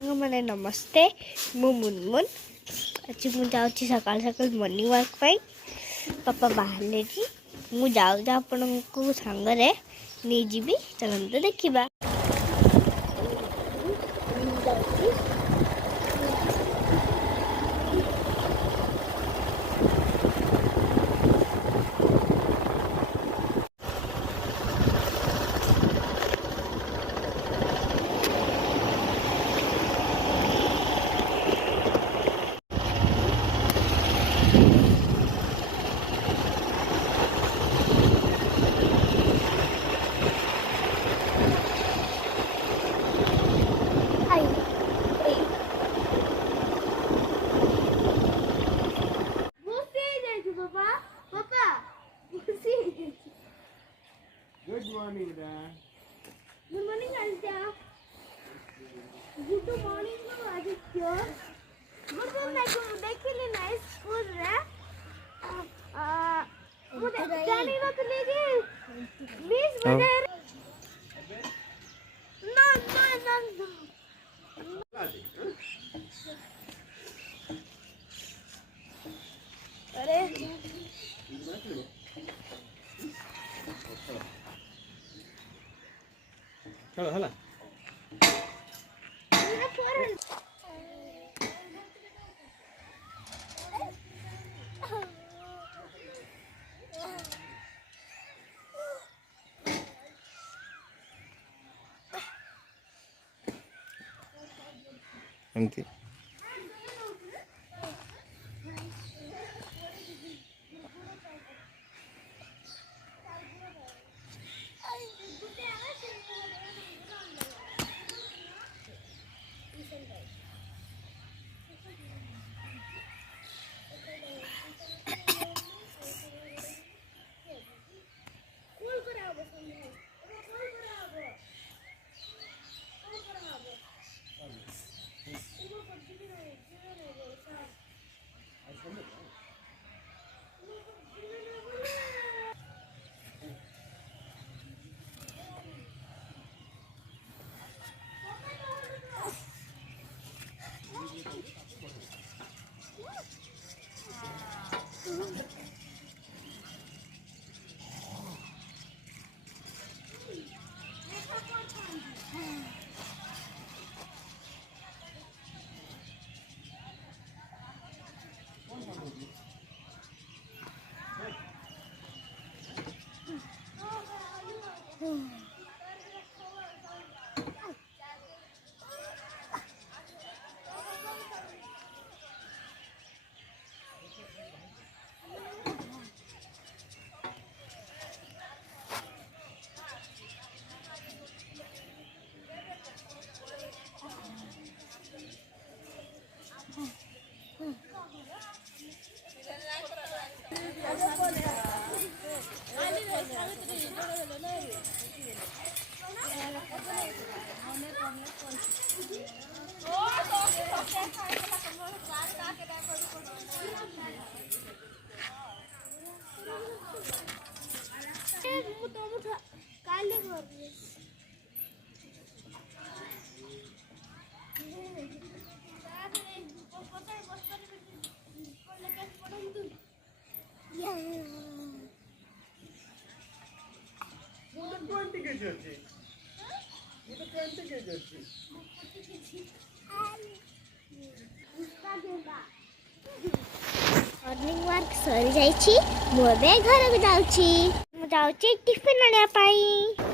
मैंने नमस्ते मु मुनमुन आज मुझे सकाल सकाल मॉर्निंग वॉक पाई पापा बाहर मु जाऊ आपण को सांगरे नहीं जीवी चलते देखा Good morning, Da. Good morning, Aditya. Good morning, Aditya. Good morning, देखिए nice school है. मुझे जाने ना तो लेके 20 बजे. No. अरे. चलो हला एमती मॉर्निंग वॉक सरी जाइए घर को जाऊँ टिफिन आने